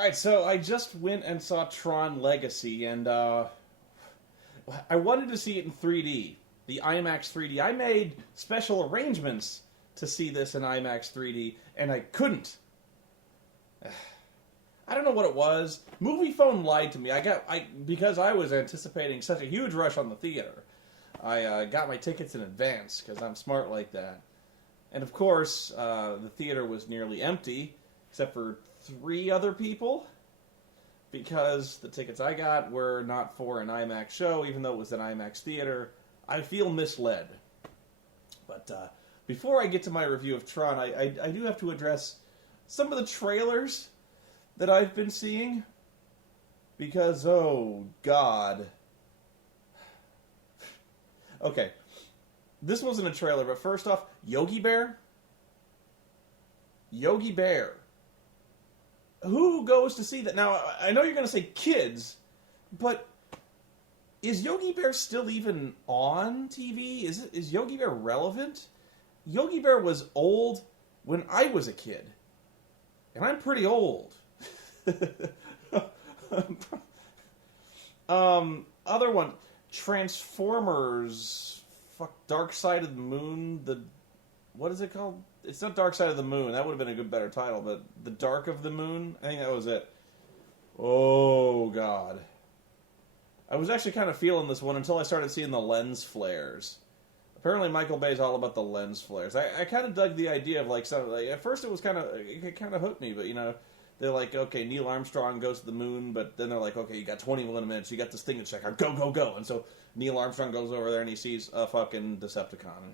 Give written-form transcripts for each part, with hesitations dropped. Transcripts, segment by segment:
Alright, so I just went and saw Tron Legacy, and I wanted to see it in 3D. The IMAX 3D. I made special arrangements to see this in IMAX 3D, and I couldn't. I don't know what it was. Movie Phone lied to me. Because I was anticipating such a huge rush on the theater. I got my tickets in advance, because I'm smart like that. And of course, the theater was nearly empty, except for 3 other people, because the tickets I got were not for an IMAX show, even though it was an IMAX theater. I feel misled. But before I get to my review of Tron, I do have to address some of the trailers that I've been seeing, because, oh, God. Okay, this wasn't a trailer, but first off, Yogi Bear? Yogi Bear. Who goes to see that? Now, I know you're going to say kids, but is Yogi Bear still even on TV? Is Yogi Bear relevant? Yogi Bear was old when I was a kid. And I'm pretty old. Other one, Transformers, Dark Side of the Moon, what is it called? It's not Dark Side of the Moon. That would have been a better title, but The Dark of the Moon? I think that was it. Oh, God. I was actually kind of feeling this one until I started seeing the lens flares. Apparently Michael Bay's all about the lens flares. I kind of dug the idea of, at first it kind of hooked me, but, they're like, okay, Neil Armstrong goes to the moon, but then they're like, okay, you got 21 minutes, you got this thing to check out, go, go, go. And so Neil Armstrong goes over there and he sees a fucking Decepticon.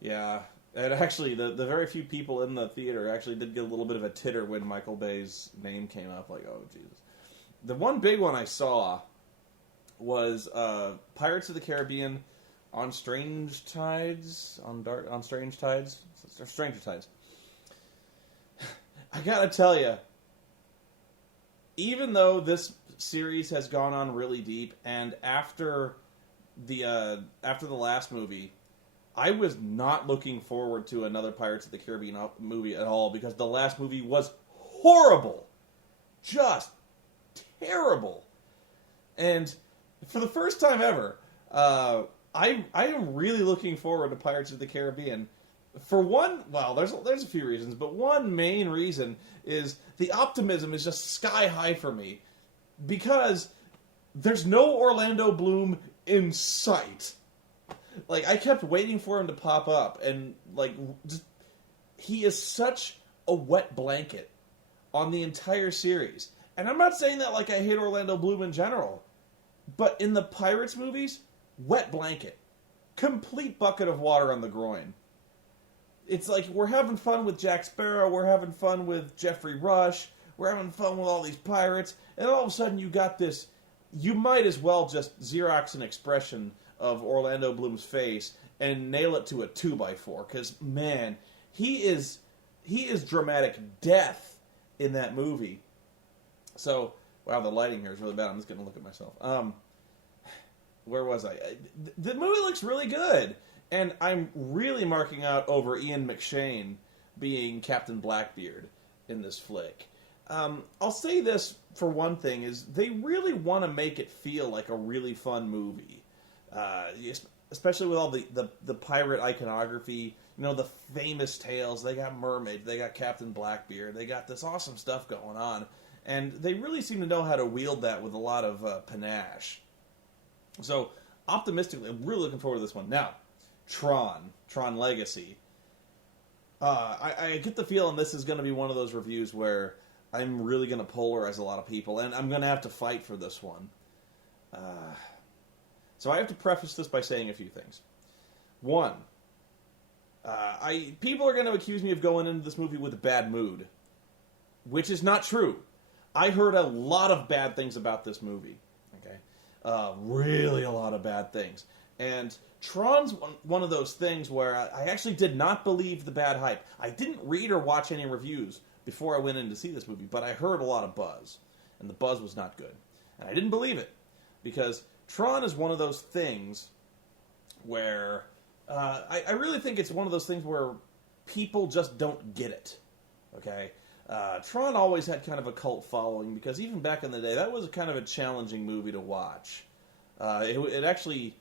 Yeah, and actually, the very few people in the theater actually did get a little bit of a titter when Michael Bay's name came up. Like, oh, Jesus. The one big one I saw was Pirates of the Caribbean on Strange Tides. On Strange Tides? Stranger Tides. I gotta tell you, even though this series has gone on really deep, and after the last movie, I was not looking forward to another Pirates of the Caribbean movie at all, because the last movie was horrible. Just terrible. And for the first time ever, I am really looking forward to Pirates of the Caribbean. For one, well, there's a few reasons, but one main reason is the optimism is just sky high for me, because there's no Orlando Bloom in sight. Like, I kept waiting for him to pop up, and, he is such a wet blanket on the entire series. And I'm not saying that like I hate Orlando Bloom in general, but in the Pirates movies, wet blanket. Complete bucket of water on the groin. It's like, we're having fun with Jack Sparrow, we're having fun with Jeffrey Rush, we're having fun with all these pirates, and all of a sudden you got this, you might as well just Xerox an expression of Orlando Bloom's face and nail it to a 2x4, because, man, he is dramatic death in that movie. So, wow, the lighting here is really bad. I'm just going to look at myself. Where was I? The movie looks really good, and I'm really marking out over Ian McShane being Captain Blackbeard in this flick. I'll say this for one thing, is they really want to make it feel like a really fun movie. Especially with all the pirate iconography, the famous tales. They got mermaids, they got Captain Blackbeard, they got this awesome stuff going on, and they really seem to know how to wield that with a lot of panache. So, optimistically, I'm really looking forward to this one. Now, Tron Legacy. I get the feeling this is going to be one of those reviews where I'm really going to polarize a lot of people, and I'm going to have to fight for this one. So I have to preface this by saying a few things. One, people are going to accuse me of going into this movie with a bad mood, which is not true. I heard a lot of bad things about this movie. Okay, really a lot of bad things. And Tron's one of those things where I actually did not believe the bad hype. I didn't read or watch any reviews before I went in to see this movie, but I heard a lot of buzz, and the buzz was not good. And I didn't believe it, because Tron is one of those things where I really think it's one of those things where people just don't get it. Okay? Tron always had kind of a cult following because even back in the day, that was kind of a challenging movie to watch. It actually,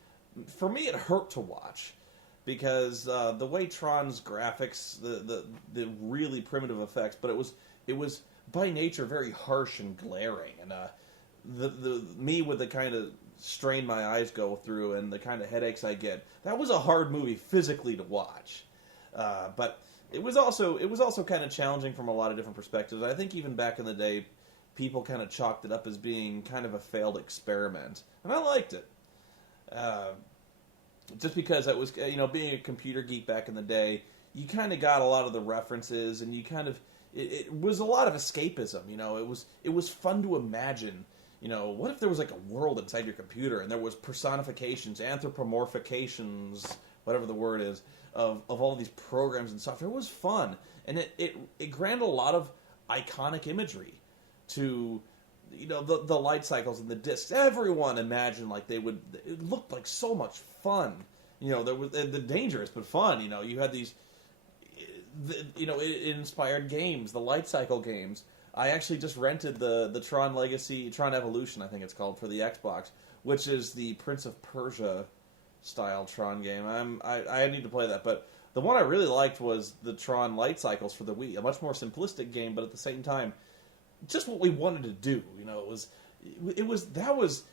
for me, it hurt to watch because the way Tron's graphics, the really primitive effects, but it was by nature very harsh and glaring, and the me with the kind of strain my eyes go through and the kind of headaches I get, that was a hard movie physically to watch. But it was also kind of challenging from a lot of different perspectives. I think even back in the day, people kind of chalked it up as being kind of a failed experiment, and I liked it. Just because it was, being a computer geek back in the day, you kind of got a lot of the references, and you kind of it was a lot of escapism. It was fun to imagine. What if there was like a world inside your computer, and there was personifications, anthropomorphications, whatever the word is, of all these programs and software. It was fun, and it granted a lot of iconic imagery to, the light cycles and the discs. Everyone imagined like it looked like so much fun. There was the dangerous but fun. You had these, it inspired games, the light cycle games. I actually just rented the Tron Legacy, Tron Evolution, I think it's called, for the Xbox, which is the Prince of Persia style Tron game. I need to play that, but the one I really liked was the Tron Light Cycles for the Wii, a much more simplistic game, but at the same time, just what we wanted to do. That was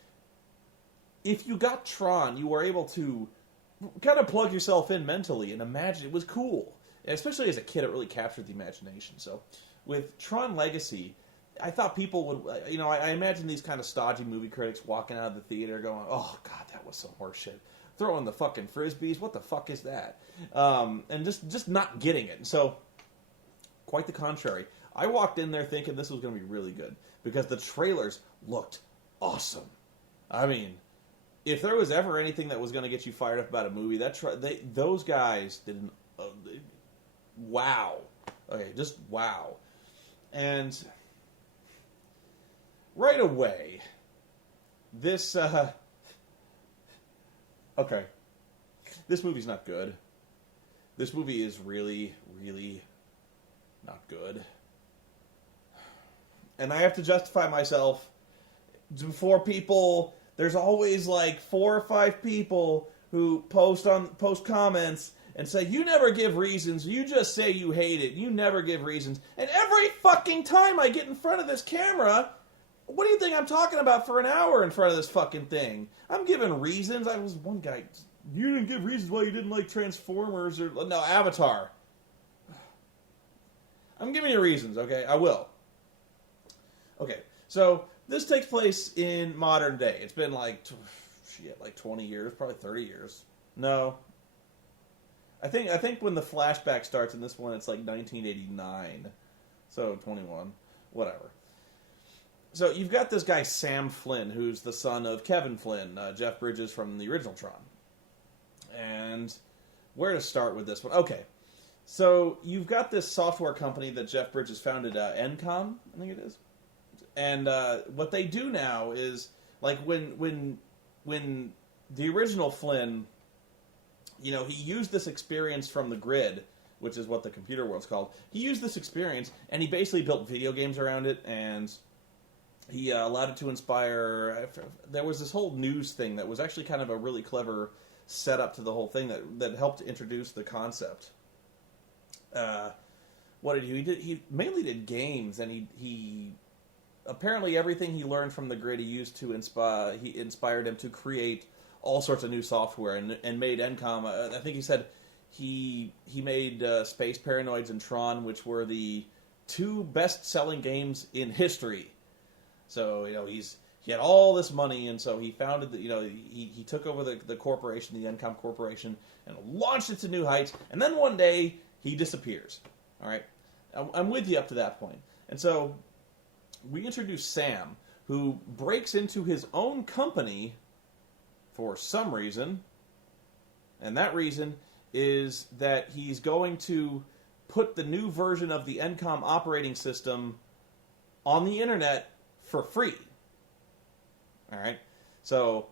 if you got Tron, you were able to kind of plug yourself in mentally and imagine. It was cool, and especially as a kid, it really captured the imagination. So with Tron Legacy, I thought people would, I imagine these kind of stodgy movie critics walking out of the theater going, "Oh God, that was some horseshit. Throwing the fucking frisbees, what the fuck is that?" And just not getting it. And so, quite the contrary. I walked in there thinking this was going to be really good because the trailers looked awesome. I mean, if there was ever anything that was going to get you fired up about a movie, those guys did wow. Okay, just wow. And right away, this okay, this movie's not good. This movie is really, really not good. And I have to justify myself before people. There's always like 4 or 5 people who post comments and say, "You never give reasons. You just say you hate it. You never give reasons." And every fucking time I get in front of this camera, what do you think I'm talking about for an hour in front of this fucking thing? I'm giving reasons. I was one guy. "You didn't give reasons why you didn't like Transformers or no Avatar." I'm giving you reasons, okay? I will. Okay, so this takes place in modern day. It's been like 20 years, probably 30 years. No. I think when the flashback starts in this one, it's like 1989. So 21. Whatever. So you've got this guy, Sam Flynn, who's the son of Kevin Flynn, Jeff Bridges from the original Tron. And where to start with this one? Okay. So you've got this software company that Jeff Bridges founded, Encom, I think it is. And what they do now is, like, when the original Flynn, he used this experience from the grid, which is what the computer world's called. He used this experience, and he basically built video games around it, and he allowed it to inspire. There was this whole news thing that was actually kind of a really clever setup to the whole thing that helped introduce the concept. What did he do? He mainly did games, and he apparently everything he learned from the grid he used to inspired him to create all sorts of new software and made Encom. I think he said he made Space Paranoids and Tron, which were the 2 best-selling games in history. So he had all this money, and so he founded he took over the corporation, the Encom Corporation, and launched it to new heights. And then one day he disappears. All right, I'm with you up to that point. And so we introduce Sam, who breaks into his own company for some reason, and that reason is that he's going to put the new version of the Encom operating system on the internet for free. All right, so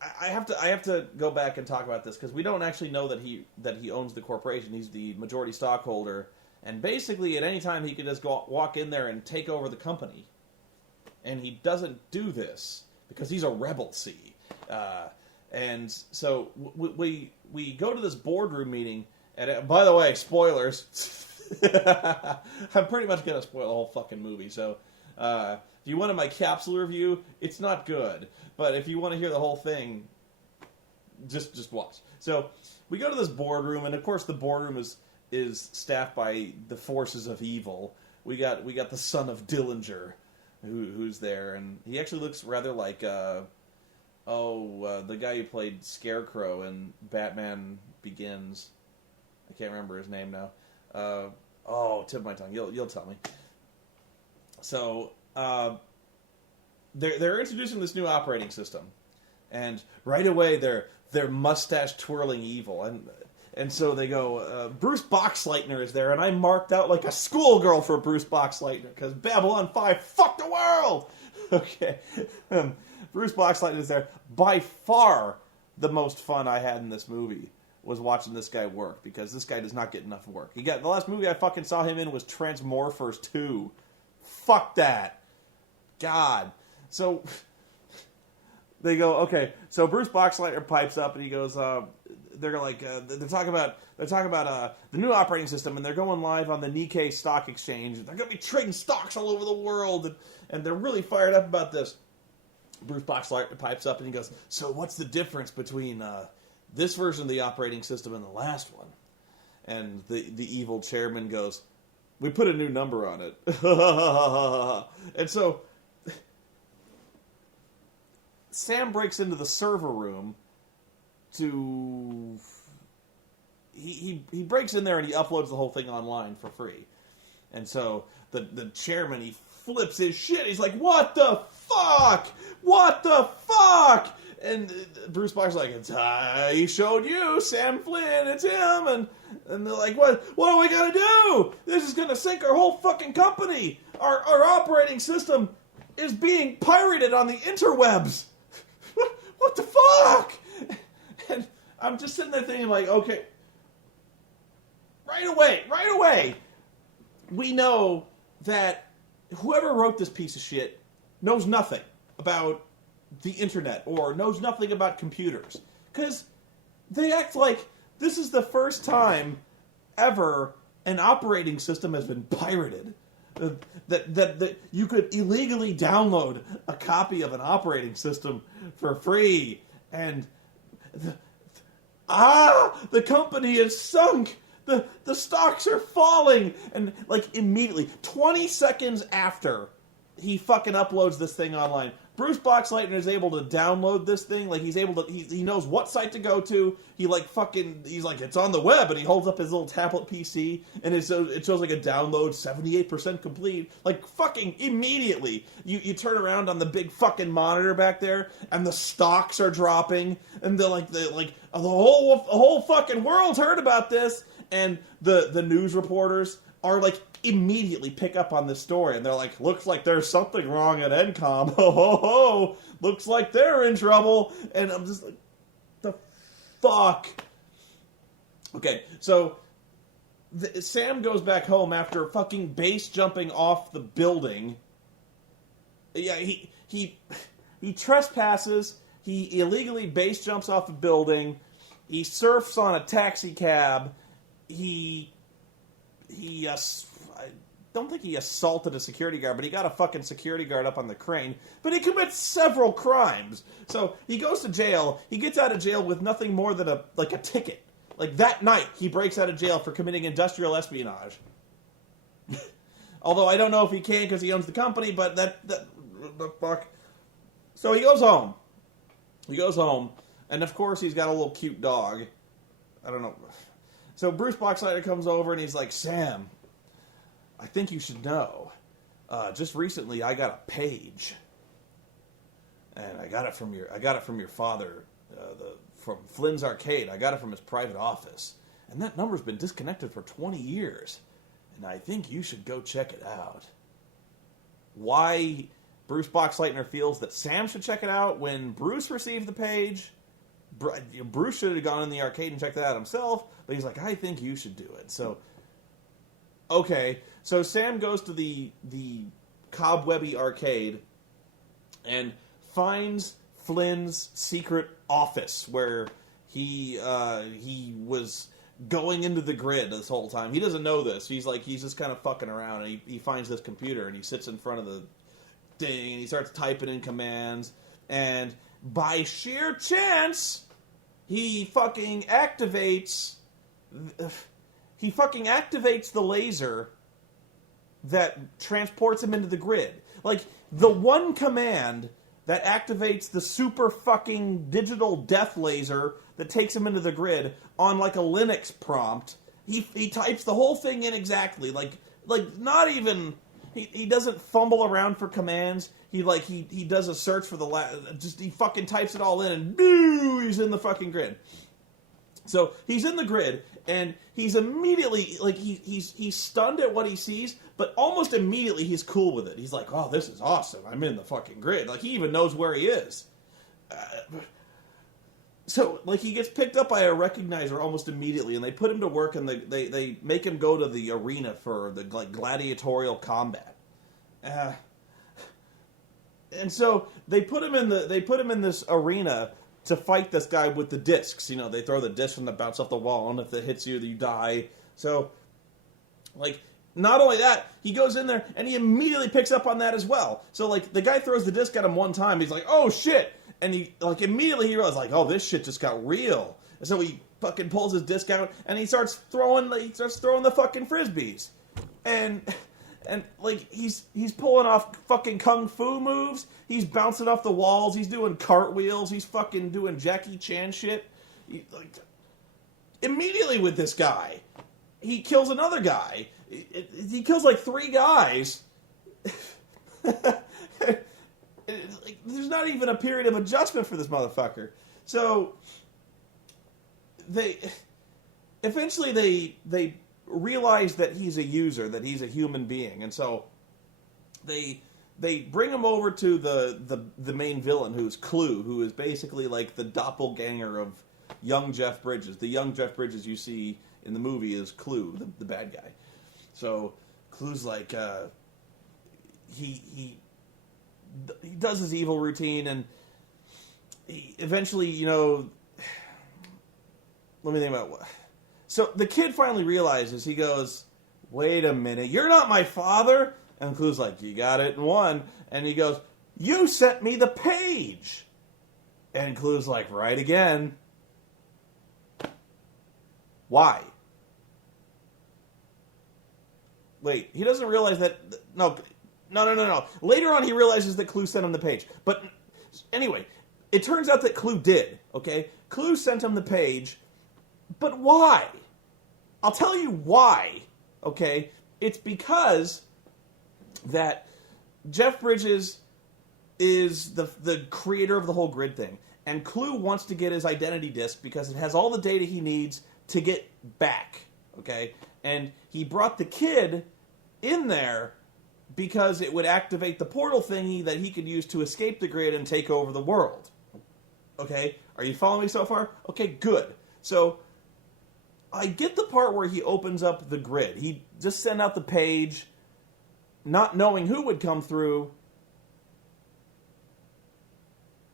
I have to go back and talk about this because we don't actually know that he owns the corporation. He's the majority stockholder, And basically, at any time, he could just walk in there and take over the company. And he doesn't do this because he's a rebel, see. And so we go to this boardroom meeting. And by the way, spoilers. I'm pretty much going to spoil the whole fucking movie. So if you wanted my capsule review, it's not good. But if you want to hear the whole thing, just watch. So we go to this boardroom, and of course the boardroom is staffed by the forces of evil. We got the son of Dillinger, who's there, and he actually looks rather like the guy who played Scarecrow in Batman Begins. I can't remember his name now. Tip of my tongue. You'll tell me. So they're introducing this new operating system, and right away they're mustache twirling evil, and so they go. Bruce Boxleitner is there, and I marked out like a schoolgirl for Bruce Boxleitner because Babylon 5 fucked the world. Okay, Bruce Boxleitner is there. By far, the most fun I had in this movie was watching this guy work, because this guy does not get enough work. The last movie I fucking saw him in was Transmorphers 2. Fuck that. God. So they go, okay. So Bruce Boxleitner pipes up and he goes, they're talking about the new operating system, and they're going live on the Nikkei stock exchange. They're going to be trading stocks all over the world, and they're really fired up about this. Bruce Boxleitner pipes up and he goes, so what's the difference between this version of the operating system and the last one? And the evil chairman goes, we put a new number on it. And so Sam breaks into the server room to... He breaks in there and he uploads the whole thing online for free. And so the chairman, he flips his shit. He's like, what the fuck? What the fuck? And Bruce Box's like, he showed you, Sam Flynn, it's him. And they're like, what are we going to do? This is going to sink our whole fucking company. Our operating system is being pirated on the interwebs. What the fuck? And I'm just sitting there thinking like, okay, right away, we know that whoever wrote this piece of shit knows nothing about the internet or knows nothing about computers, because they act like this is the first time ever an operating system has been pirated. That you could illegally download a copy of an operating system for free, and the company is sunk. The stocks are falling, and like immediately, 20 seconds after he fucking uploads this thing online, Bruce Boxleitner is able to download this thing. Like he's able to, he knows what site to go to. He's like, it's on the web, and he holds up his little tablet PC, and it shows like a download 78% complete. Like fucking immediately, you turn around on the big fucking monitor back there, and the stocks are dropping, and the whole fucking world's heard about this, and the news reporters are like immediately pick up on this story, and they're like, looks like there's something wrong at Encom. Ho ho ho! Looks like they're in trouble. And I'm just like, the fuck. Okay, so Sam goes back home after fucking base jumping off the building. Yeah, he trespasses. He illegally base jumps off a building. He surfs on a taxi cab. I don't think he assaulted a security guard, but he got a fucking security guard up on the crane. But he commits several crimes. So he goes to jail. He gets out of jail with nothing more than a ticket. Like that night, he breaks out of jail for committing industrial espionage. Although I don't know if he can because he owns the company, but the fuck. So he goes home. And of course he's got a little cute dog. I don't know. So Bruce Boxleitner comes over and he's like, Sam, I think you should know. Just recently, I got a page, and I got it from your father, from Flynn's Arcade. I got it from his private office, and that number's been disconnected for 20 years, and I think you should go check it out. Why Bruce Boxleitner feels that Sam should check it out when Bruce received the page? Bruce should have gone in the arcade and checked that out himself, but he's like, I think you should do it. So, Okay, so Sam goes to the cobwebby arcade and finds Flynn's secret office where he was going into the grid this whole time. He doesn't know this. He's just kind of fucking around, and he finds this computer, and he sits in front of the thing, and he starts typing in commands, and by sheer chance, he fucking activates the laser that transports him into the grid. Like, the one command that activates the super fucking digital death laser that takes him into the grid on, like, a Linux prompt, he types the whole thing in exactly. Like not even... He doesn't fumble around for commands. He does a search for he fucking types it all in, and boo, he's in the fucking grid. So he's in the grid, and he's immediately, like, he's stunned at what he sees, but almost immediately he's cool with it. He's like, oh, this is awesome. I'm in the fucking grid. Like, he even knows where he is. So, like, he gets picked up by a recognizer almost immediately, and they put him to work, and they make him go to the arena for the, like, gladiatorial combat. And so they put him in this arena to fight this guy with the discs. You know, they throw the disc and it bounces off the wall, and if it hits you, you die. So, like, not only that, he goes in there, and he immediately picks up on that as well. So, like, the guy throws the disc at him one time, he's like, oh, shit! And he, like, immediately he realizes, like, oh, this shit just got real. And so he fucking pulls his disc out, and he starts throwing the fucking frisbees. And like, he's pulling off fucking kung fu moves. He's bouncing off the walls. He's doing cartwheels. He's fucking doing Jackie Chan shit. Immediately with this guy, he kills another guy. He kills, like, 3 guys. There's not even a period of adjustment for this motherfucker. So they realize that he's a user, that he's a human being, and so they bring him over to the main villain, who's Clue, who is basically like the doppelganger of young Jeff Bridges. The young Jeff Bridges you see in the movie is Clue, the bad guy. So Clue's like he does his evil routine, and he eventually, you know, let me think about what. So the kid finally realizes, he goes, wait a minute, you're not my father? And Clue's like, you got it in one. And he goes, you sent me the page. And Clue's like, right again. Why? Wait, he doesn't realize that, no. Later on, he realizes that Clue sent him the page. But anyway, it turns out that Clue did, okay? Clue sent him the page, but why? I'll tell you why, okay? It's because that Jeff Bridges is the creator of the whole grid thing, and Clue wants to get his identity disc because it has all the data he needs to get back, okay? And he brought the kid in there because it would activate the portal thingy that he could use to escape the grid and take over the world. Okay? Are you following me so far? Okay, good. So, I get the part where he opens up the grid. He just sent out the page, not knowing who would come through.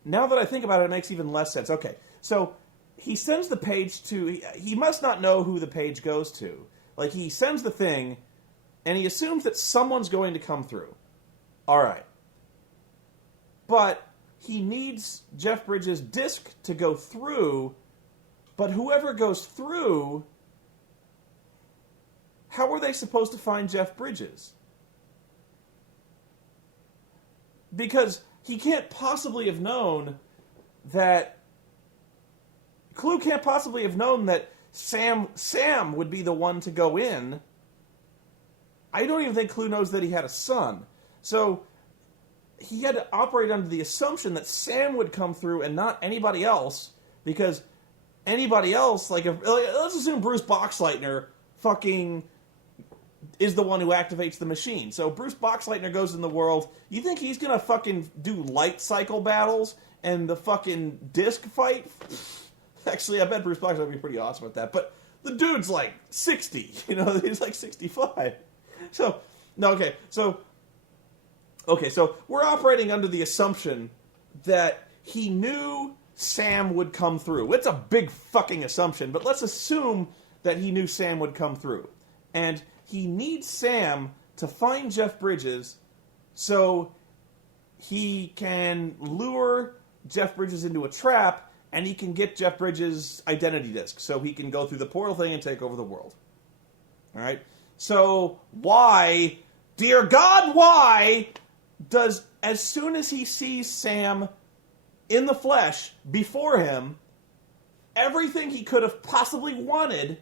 Now that I think about it, it makes even less sense. Okay, so he sends the page to... He must not know who the page goes to. Like, he sends the thing, and he assumes that someone's going to come through. All right. But he needs Jeff Bridges' disc to go through, but whoever goes through, how are they supposed to find Jeff Bridges? Because he can't possibly have known that... Clue can't possibly have known that Sam would be the one to go in. I don't even think Clue knows that he had a son. So he had to operate under the assumption that Sam would come through and not anybody else, because anybody else, like, let's assume Bruce Boxleitner fucking is the one who activates the machine. So Bruce Boxleitner goes in the world. You think he's gonna fucking do light cycle battles and the fucking disc fight? Actually, I bet Bruce Boxleitner would be pretty awesome at that. But the dude's like 60, you know, he's like 65. So we're operating under the assumption that he knew Sam would come through. It's a big fucking assumption, but let's assume that he knew Sam would come through. And he needs Sam to find Jeff Bridges so he can lure Jeff Bridges into a trap, and he can get Jeff Bridges' identity disc so he can go through the portal thing and take over the world. All right? So why, dear God, why does, as soon as he sees Sam in the flesh before him, everything he could have possibly wanted,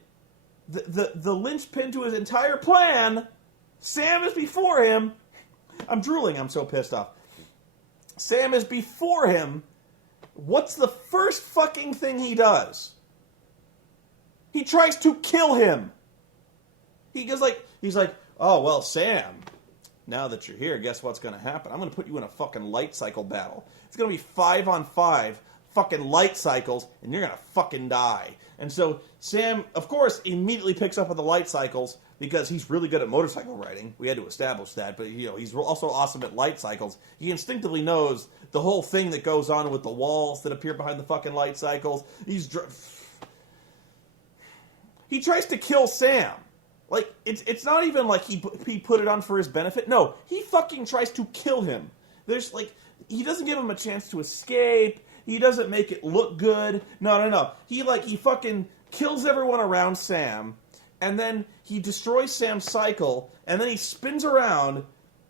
the linchpin to his entire plan, Sam is before him. I'm drooling, I'm so pissed off. Sam is before him. What's the first fucking thing he does? He tries to kill him. He's like, oh, well, Sam, now that you're here, guess what's going to happen? I'm going to put you in a fucking light cycle battle. It's going to be 5-on-5 fucking light cycles, and you're going to fucking die. And so Sam, of course, immediately picks up on the light cycles because he's really good at motorcycle riding. We had to establish that, but he's also awesome at light cycles. He instinctively knows the whole thing that goes on with the walls that appear behind the fucking light cycles. He tries to kill Sam. Like, it's not even like he put it on for his benefit. No, he fucking tries to kill him. He doesn't give him a chance to escape. He doesn't make it look good. No. He fucking kills everyone around Sam, and then he destroys Sam's cycle, and then he spins around,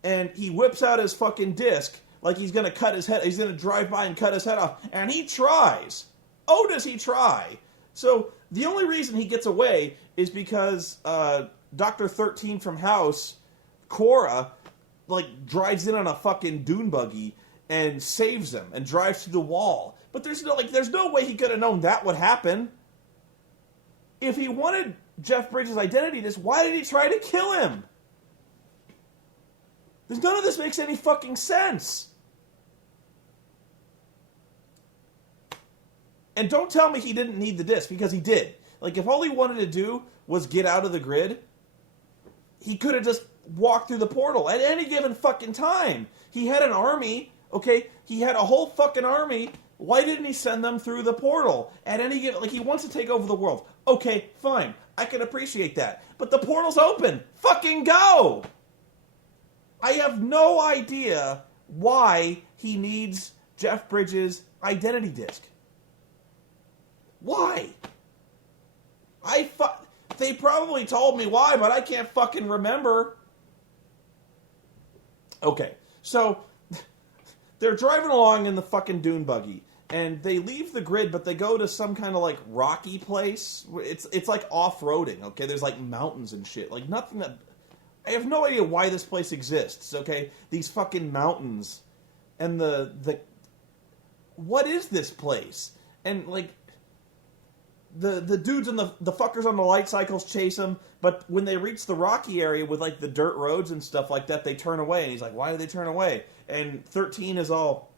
and he whips out his fucking disc like he's gonna cut his head. He's gonna drive by and cut his head off, and he tries. Oh, does he try? So the only reason he gets away is because Dr. 13 from House, Cora, drives in on a fucking dune buggy and saves him and drives through the wall. But there's no way he could have known that would happen. If he wanted Jeff Bridges' identity disc, why did he try to kill him? None of this makes any fucking sense. And don't tell me he didn't need the disc, because he did. If all he wanted to do was get out of the grid, he could have just walked through the portal at any given fucking time. He had an army, okay? He had a whole fucking army. Why didn't he send them through the portal at any given... he wants to take over the world. Okay, fine. I can appreciate that. But the portal's open. Fucking go! I have no idea why he needs Jeff Bridges' identity disc. Why? They probably told me why, but I can't fucking remember. Okay, so they're driving along in the fucking dune buggy, and they leave the grid, but they go to some kind of rocky place. It's like off-roading, okay? There's mountains and shit. Nothing that... I have no idea why this place exists, okay? These fucking mountains. And the... What is this place? And, the dudes and the fuckers on the light cycles chase him, but when they reach the rocky area with the dirt roads and stuff like that, they turn away. And he's like, why do they turn away? And 13 is all,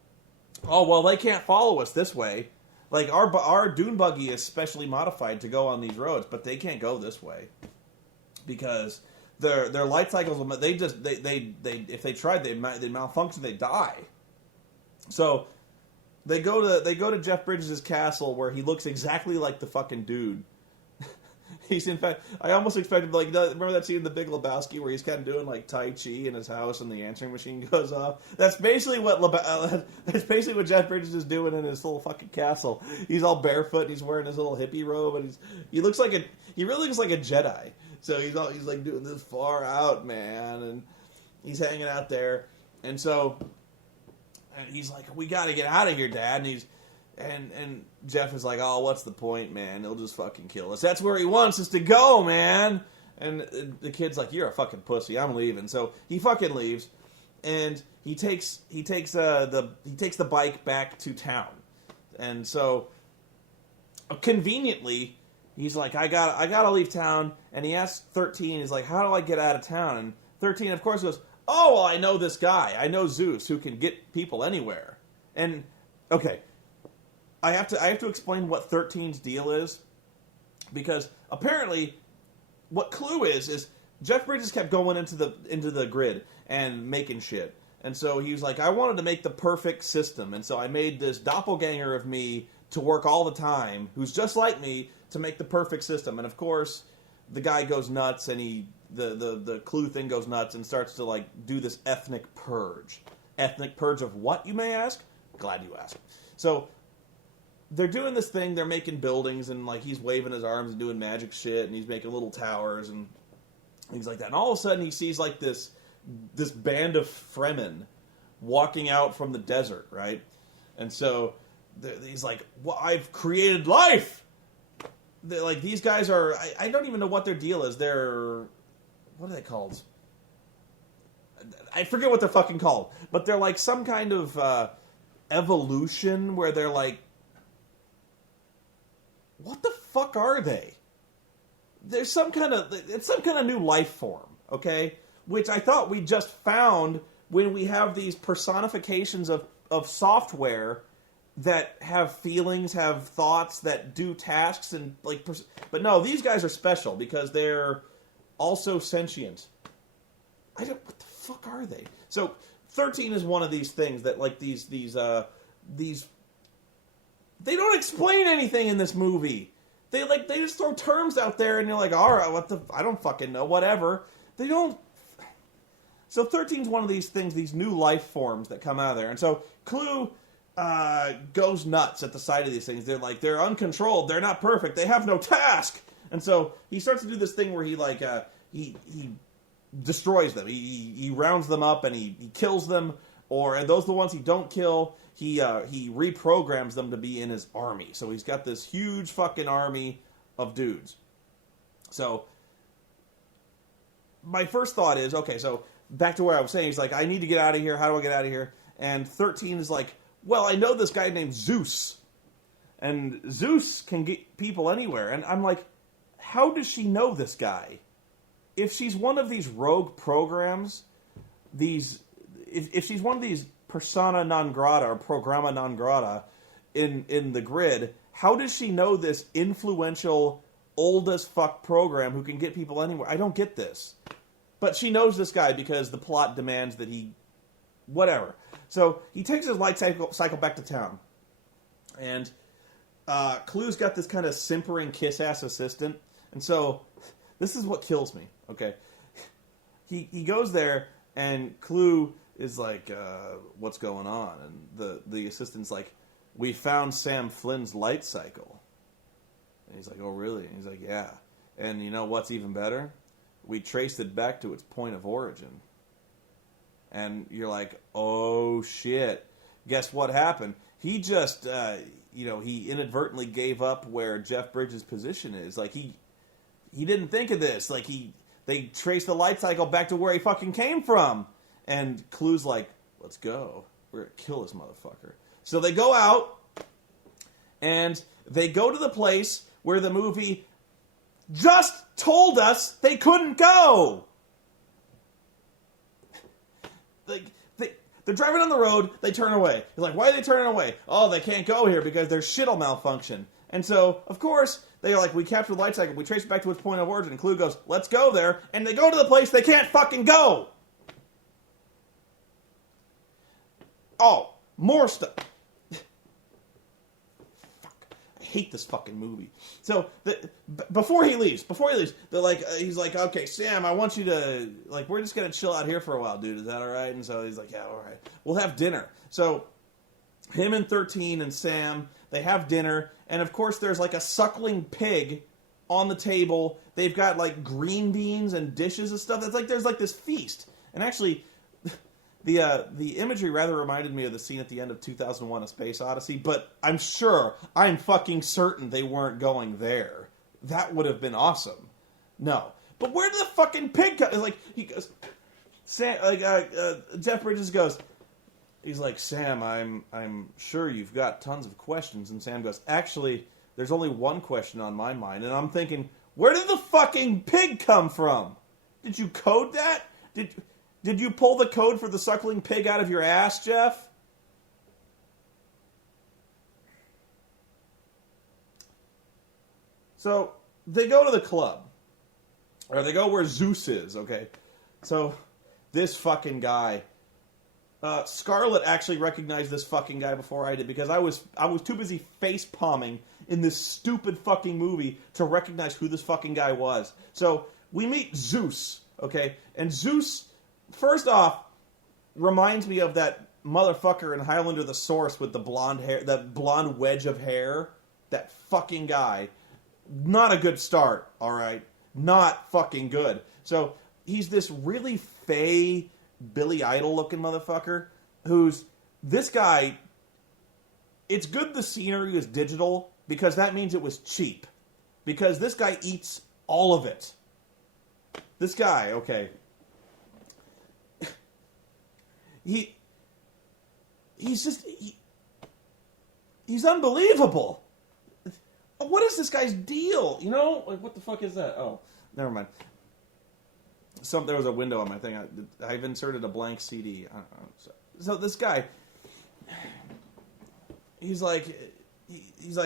oh, well, they can't follow us this way. Our dune buggy is specially modified to go on these roads, but they can't go this way because their light cycles, if they tried, they'd malfunction, they'd die. So They go to Jeff Bridges' castle where he looks exactly like the fucking dude. He's in fact, I almost expected remember that scene in The Big Lebowski where he's kind of doing Tai Chi in his house and the answering machine goes off. That's basically what Jeff Bridges is doing in his little fucking castle. He's all barefoot and he's wearing his little hippie robe and he really looks like a Jedi. So he's doing this far out, man, and he's hanging out there, and so. And he's like, we got to get out of here, Dad. And Jeff is like, oh, what's the point, man? He'll just fucking kill us. That's where he wants us to go, man. And the kid's like, you're a fucking pussy. I'm leaving. So he fucking leaves, and he takes the bike back to town. And so conveniently, he's like, I gotta leave town. And he asks 13, he's like, how do I get out of town? And 13, of course, goes, oh, well, I know this guy. I know Zeus, who can get people anywhere. And, okay, I have to explain what 13's deal is, because apparently what Clue is Jeff Bridges kept going into the grid and making shit. And so he was like, I wanted to make the perfect system. And so I made this doppelganger of me to work all the time, who's just like me, to make the perfect system. And of course, the guy goes nuts, and the clue thing goes nuts and starts to like do this ethnic purge. Ethnic purge of what, you may ask? Glad you asked. So they're doing this thing, they're making buildings, and like he's waving his arms and doing magic shit, and he's making little towers and things like that. And all of a sudden he sees like this band of Fremen walking out from the desert, right? And so he's like, well, I've created life! They're like, these guys are, I don't even know what their deal is. They're, what are they called? I forget what they're fucking called. But they're like some kind of evolution where they're like, what the fuck are they? There's it's some kind of new life form, okay? Which I thought we just found when we have these personifications of software that have feelings, have thoughts, that do tasks, and like. But no, these guys are special because they're also sentient. What the fuck are they? So 13 is one of these things that like these. They don't explain anything in this movie. They just throw terms out there, and you're like, all right, I don't fucking know, whatever. They don't. So 13 is one of these things, these new life forms that come out of there, and so Clue goes nuts at the sight of these things. They're uncontrolled. They're not perfect. They have no task, and so he starts to do this thing where he destroys them. He rounds them up and he kills them, and those are the ones he don't kill. He reprograms them to be in his army. So he's got this huge fucking army of dudes. So my first thought is, okay, so back to where I was saying, he's like, I need to get out of here. How do I get out of here? And 13 is like, well, I know this guy named Zeus. And Zeus can get people anywhere. And I'm like, how does she know this guy? If she's one of these rogue programs, if she's one of these persona non grata or programma non grata in the grid, how does she know this influential, old as fuck program who can get people anywhere? I don't get this. But she knows this guy because the plot demands that he... Whatever. So he takes his light cycle back to town. And Clue's got this kind of simpering kiss-ass assistant. And so this is what kills me, okay? He goes there, and Clue is like, what's going on? And the assistant's like, we found Sam Flynn's light cycle. And he's like, oh, really? And he's like, yeah. And you know what's even better? We traced it back to its point of origin. And you're like, oh, shit. Guess what happened? He just, he inadvertently gave up where Jeff Bridges' position is. Like, he didn't think of this. Like, they traced the light cycle back to where he fucking came from. And Clue's like, let's go. We're going to kill this motherfucker. So they go out, and they go to the place where the movie just told us they couldn't go. They're driving on the road, they turn away. He's like, why are they turning away? Oh, they can't go here because their shit'll malfunction. And so, of course, they're like, we captured the light cycle, we traced it back to its point of origin. And Clue goes, let's go there. And they go to the place they can't fucking go. Oh, more stuff. I hate this fucking movie. So before he leaves, they're like, he's like, okay, Sam, I want you to, like, we're just gonna chill out here for a while, dude. Is that all right? And so he's like, yeah, all right. We'll have dinner. So him and 13 and Sam, they have dinner, and of course there's like a suckling pig on the table. They've got like green beans and dishes and stuff. It's like there's like this feast. And actually, the imagery rather reminded me of the scene at the end of 2001: A Space Odyssey, but I'm fucking certain they weren't going there. That would have been awesome. No. But where did the fucking pig come? Like, he goes, Sam, Jeff Bridges goes, he's like, Sam, I'm sure you've got tons of questions. And Sam goes, actually, there's only one question on my mind. And I'm thinking, where did the fucking pig come from? Did you code that? Did you pull the code for the suckling pig out of your ass, Jeff? So, they go to the club. Or they go where Zeus is, okay? So, this fucking guy. Scarlett actually recognized this fucking guy before I did because I was too busy face palming in this stupid fucking movie to recognize who this fucking guy was. So we meet Zeus, okay, and Zeus, first off, reminds me of that motherfucker in Highlander the Source with the blonde hair, that blonde wedge of hair. That fucking guy. Not a good start, all right, not fucking good. So he's this really fey, Billy Idol looking motherfucker who's this guy. It's good the scenery is digital because that means it was cheap, because this guy eats all of it. This guy, okay, he's unbelievable. What is this guy's deal? You know, like, what the fuck is that? Oh, never mind. There was a window on my thing. I've inserted a blank CD. I don't know. So this guy, he's like,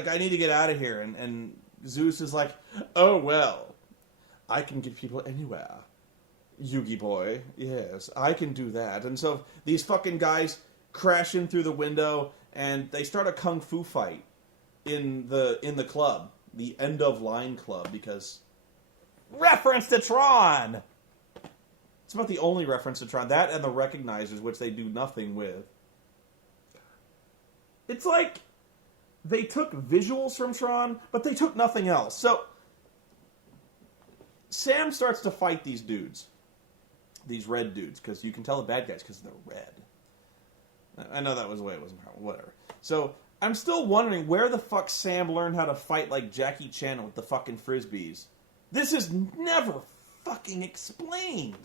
I need to get out of here. And Zeus is like, oh, well, I can get people anywhere. Yugi boy, yes, I can do that. And so these fucking guys crash in through the window, and they start a kung fu fight in the club, the End of Line Club, because reference to Tron. It's about the only reference to Tron. That and the recognizers, which they do nothing with. It's like they took visuals from Tron, but they took nothing else. So Sam starts to fight these dudes. These red dudes, because you can tell the bad guys because they're red. I know that was the way it was. Whatever. So I'm still wondering where the fuck Sam learned how to fight like Jackie Chan with the fucking frisbees. This is never fucking explained.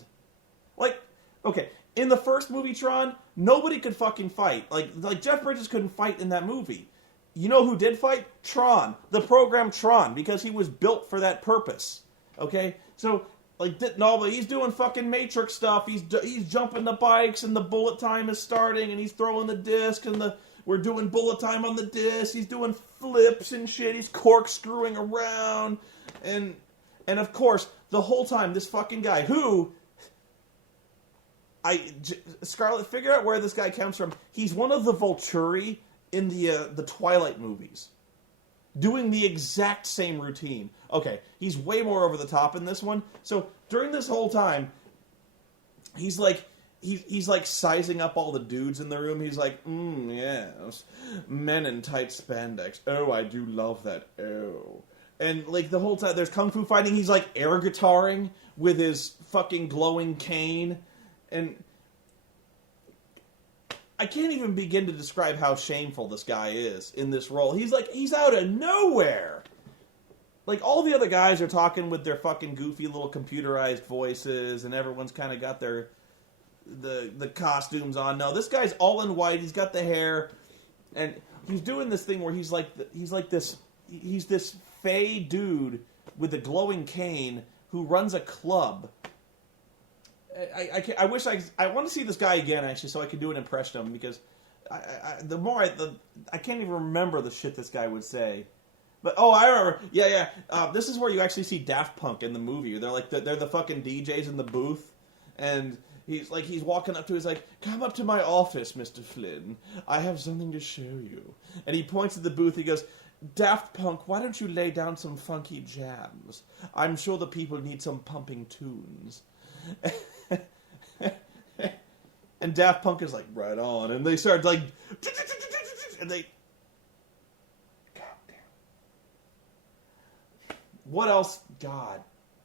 Like, okay, in the first movie Tron, nobody could fucking fight. Like Jeff Bridges couldn't fight in that movie. You know who did fight? Tron. The program Tron, because he was built for that purpose. Okay? So, like, no, but he's doing fucking Matrix stuff. He's jumping the bikes, and the bullet time is starting, and he's throwing the disc, and we're doing bullet time on the disc. He's doing flips and shit. He's corkscrewing around. And of course, the whole time, this fucking guy, who... Scarlett, figure out where this guy comes from. He's one of the Volturi in the Twilight movies, doing the exact same routine. Okay, he's way more over the top in this one. So during this whole time, he's like sizing up all the dudes in the room. He's like, yes, men in tight spandex. Oh, I do love that. Oh. And like the whole time, there's kung fu fighting. He's like air guitaring with his fucking glowing cane. And I can't even begin to describe how shameful this guy is in this role. He's out of nowhere. Like, all the other guys are talking with their fucking goofy little computerized voices, and everyone's kind of got the costumes on. No, this guy's all in white. He's got the hair, and he's doing this thing where he's this fey dude with a glowing cane who runs a club. I wish I want to see this guy again, actually, so I could do an impression of him, because I can't even remember the shit this guy would say. But I remember. Yeah. This is where you actually see Daft Punk in the movie. They're the fucking DJs in the booth, and he's walking up to. He's like, "Come up to my office, Mr. Flynn. I have something to show you." And he points at the booth. He goes, "Daft Punk, why don't you lay down some funky jams? I'm sure the people need some pumping tunes." And Daft Punk is like, right on. And they start like, and they, God damn. What else? God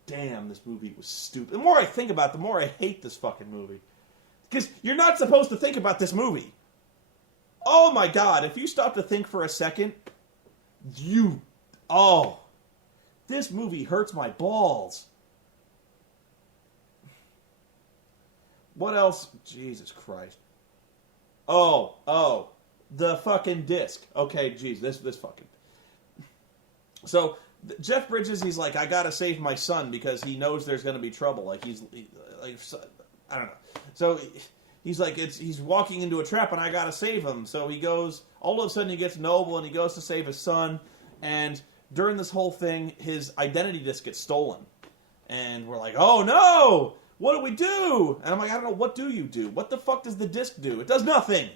damn, this movie was stupid. The more I think about it, the more I hate this fucking movie. Because you're not supposed to think about this movie. Oh my God, if you stop to think for a second, this movie hurts my balls. What else? Jesus Christ. Oh, the fucking disc. Okay, geez, this fucking... So, Jeff Bridges, he's like, I gotta save my son because he knows there's gonna be trouble. Like, I don't know. So, he's like, he's walking into a trap and I gotta save him. So he goes, all of a sudden he gets noble and he goes to save his son. And during this whole thing, his identity disc gets stolen. And we're like, oh no! What do we do? And I'm like, I don't know, what do you do? What the fuck does the disc do? It does nothing!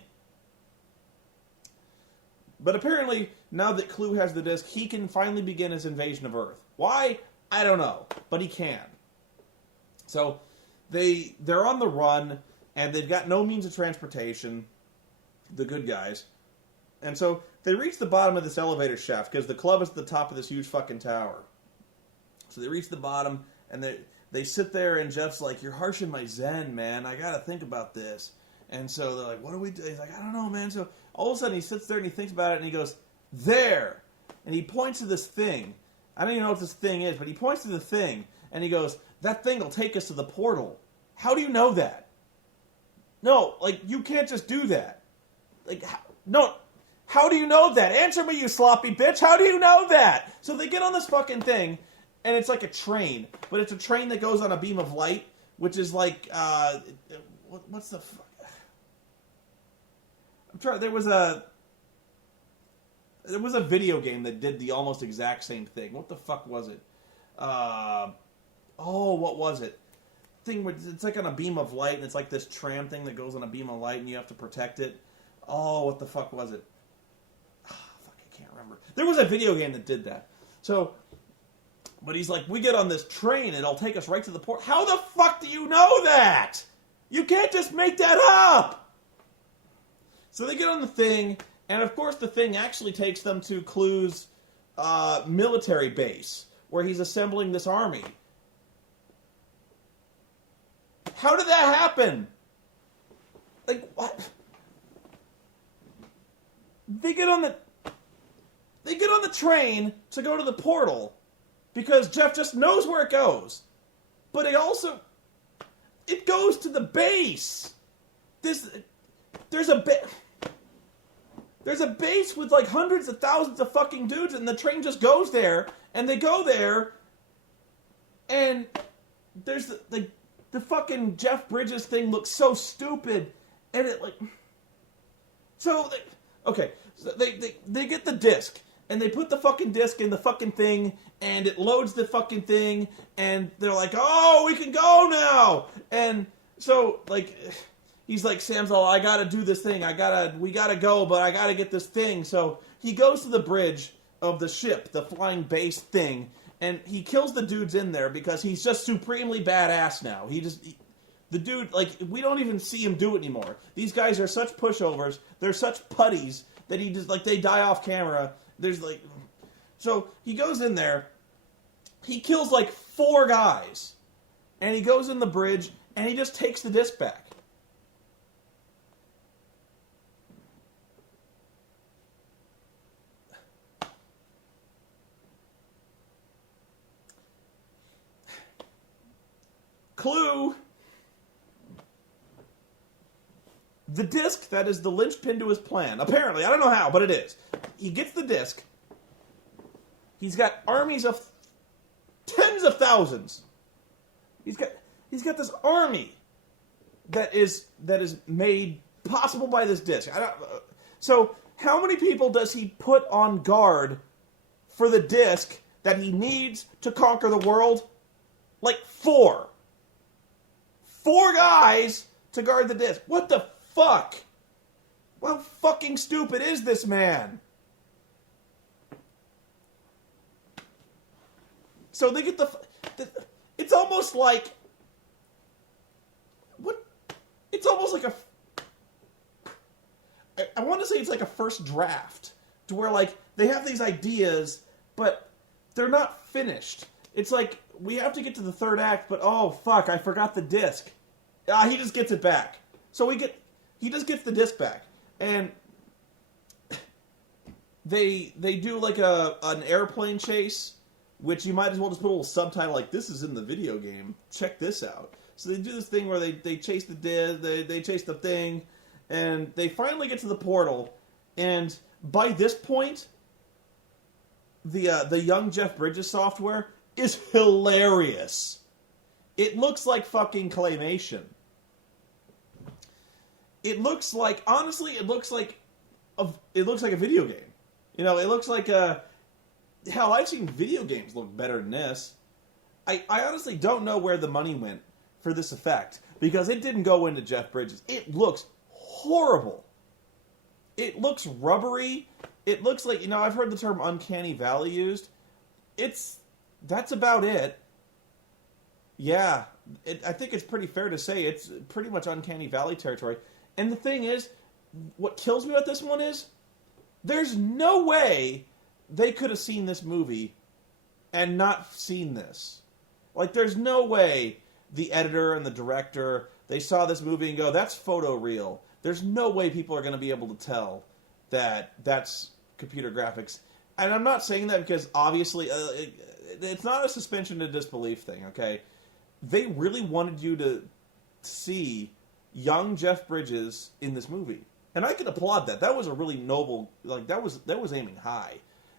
But apparently, now that Clue has the disc, he can finally begin his invasion of Earth. Why? I don't know. But he can. So, they're on the run, and they've got no means of transportation, the good guys. And so, they reach the bottom of this elevator shaft, because the club is at the top of this huge fucking tower. So they reach the bottom, and they sit there, and Jeff's like, you're harshing my zen, man. I gotta think about this. And so they're like, what do we do? He's like, I don't know, man. So all of a sudden he sits there, and he thinks about it, and he goes, there! And he points to this thing. I don't even know what this thing is, but he points to the thing, and he goes, that thing will take us to the portal. How do you know that? No, like, you can't just do that. Like, no, how do you know that? Answer me, you sloppy bitch. How do you know that? So they get on this fucking thing, and it's like a train, but it's a train that goes on a beam of light, which is like, what's the fuck? I'm trying. There was a video game that did the almost exact same thing. What the fuck was it? What was it? Thing where it's like on a beam of light, and it's like this tram thing that goes on a beam of light, and you have to protect it. Oh, what the fuck was it? Fuck, I can't remember. There was a video game that did that. So. But he's like, we get on this train, and it'll take us right to the port. How the fuck do you know that? You can't just make that up! So they get on the thing, and of course the thing actually takes them to Clue's military base, where he's assembling this army. How did that happen? Like, what? They get on the train to go to the portal, because Jeff just knows where it goes. But it goes to the base. There's a base with like hundreds of thousands of fucking dudes, and the train just goes there, and they go there, and there's the fucking Jeff Bridges thing looks so stupid, and it like... So, they get the disc, and they put the fucking disc in the fucking thing, and it loads the fucking thing, and they're like, oh, we can go now! And so, like, he's like, Sam's all, I gotta do this thing, we gotta go, but I gotta get this thing. So, he goes to the bridge of the ship, the flying base thing, and he kills the dudes in there because he's just supremely badass now. The dude, like, we don't even see him do it anymore. These guys are such pushovers, they're such putties, that he just, like, they die off camera. There's, like... So, he goes in there, he kills, like, 4 guys, and he goes in the bridge, and he just takes the disc back. Clue! The disc that is the linchpin to his plan. Apparently, I don't know how, but it is. He gets the disc. He's got armies of tens of thousands. He's got this army that is made possible by this disc. So how many people does he put on guard for the disc that he needs to conquer the world? Like 4. 4 guys to guard the disc. What the fuck? How fucking stupid is this man? So they get it's almost like... What? It's almost like I want to say it's like a first draft. To where, like, they have these ideas, but they're not finished. It's like, we have to get to the 3rd act, but oh, fuck, I forgot the disc. He just gets it back. So he just gets the disc back. And they do, like, an airplane chase, which you might as well just put a little subtitle like, this is in the video game. Check this out. So they do this thing where they chase the disc, they chase the thing, and they finally get to the portal, and by this point, the young Jeff Bridges software is hilarious. It looks like fucking claymation. It looks like, honestly, it looks like a video game. You know, it looks like hell, I've seen video games look better than this. I honestly don't know where the money went for this effect, because it didn't go into Jeff Bridges. It looks horrible. It looks rubbery. It looks like, I've heard the term uncanny valley used. That's about it. Yeah, I think it's pretty fair to say it's pretty much uncanny valley territory. And the thing is, what kills me about this one is, there's no way they could have seen this movie and not seen this. Like, there's no way the editor and the director, they saw this movie and go, that's photoreal. There's no way people are going to be able to tell that that's computer graphics. And I'm not saying that because, obviously, it's not a suspension of disbelief thing, okay? They really wanted you to see young Jeff Bridges in this movie. And I can applaud that. That was a really noble, that was aiming high,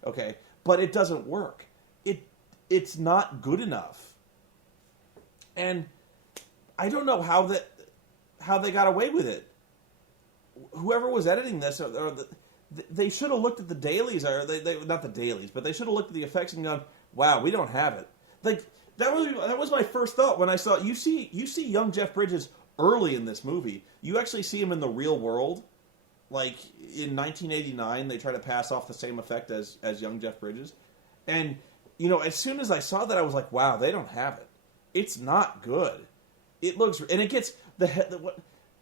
okay? But it doesn't work. It's not good enough. And I don't know how they got away with it. Whoever was editing this, they should have looked at the dailies, or not the dailies, but they should have looked at the effects and gone, wow, we don't have it. Like, that was my first thought when I saw, you see young Jeff Bridges early in this movie. You actually see him in the real world. Like, in 1989, they try to pass off the same effect as young Jeff Bridges. And, as soon as I saw that, I was like, wow, they don't have it. It's not good. It looks, and it gets,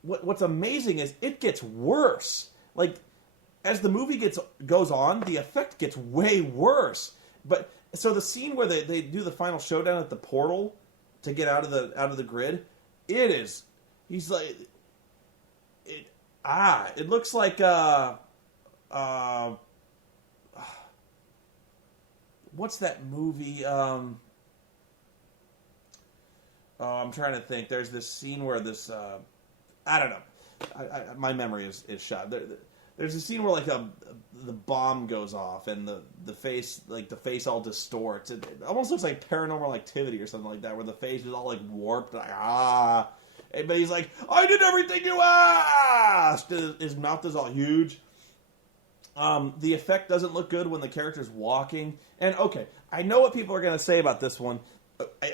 what's amazing is it gets worse. Like, as the movie goes on, the effect gets way worse. But, so the scene where they do the final showdown at the portal to get out of the grid, he's like, it looks like, what's that movie, I'm trying to think. There's this scene where this, I don't know. My memory is shot. There's a scene where the bomb goes off and the face all distorts. It almost looks like Paranormal Activity or something like that, where the face is all warped. But he's like, I did everything you asked. His mouth is all huge. The effect doesn't look good when the character's walking. And okay, I know what people are going to say about this one.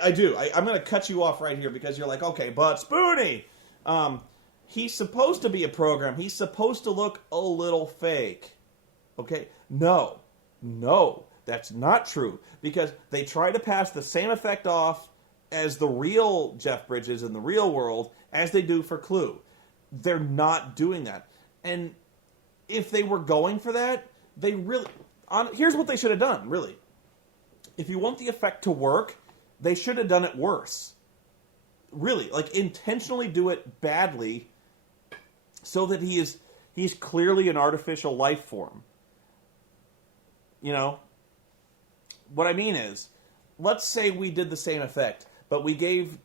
I do. I'm going to cut you off right here because you're like, okay, but Spoony, he's supposed to be a program. He's supposed to look a little fake. Okay? No, that's not true. Because they try to pass the same effect off as the real Jeff Bridges in the real world as they do for Clue. They're not doing that. And if they were going for that, here's what they should have done, really. If you want the effect to work, they should have done it worse. Really, intentionally do it badly so that he's clearly an artificial life form. What I mean is, let's say we did the same effect, but we gave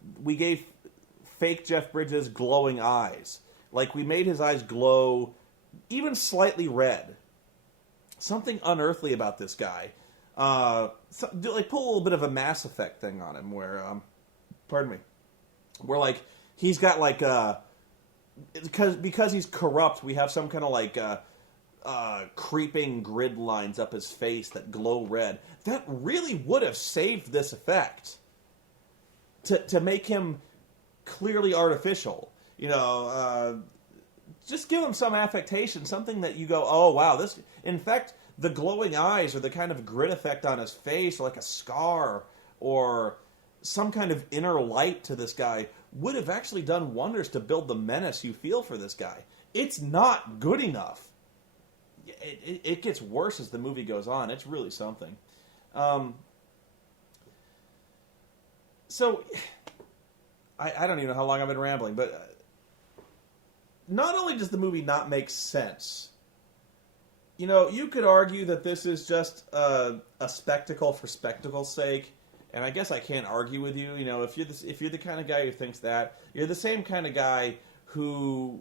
fake Jeff Bridges glowing eyes. Like, we made his eyes glow even slightly red. Something unearthly about this guy. Pull a little bit of a Mass Effect thing on him, where, where he's got because he's corrupt, we have some kind of creeping grid lines up his face that glow red. That really would have saved this effect. To make him clearly artificial, just give him some affectation, something that you go, oh wow, this. In fact, the glowing eyes or the kind of grid effect on his face, or like a scar, or some kind of inner light to this guy, would have actually done wonders to build the menace you feel for this guy. It's not good enough. It gets worse as the movie goes on. It's really something. So, I don't even know how long I've been rambling, but not only does the movie not make sense, you could argue that this is just a spectacle for spectacle's sake, and I guess I can't argue with you. If you're the kind of guy who thinks that, you're the same kind of guy who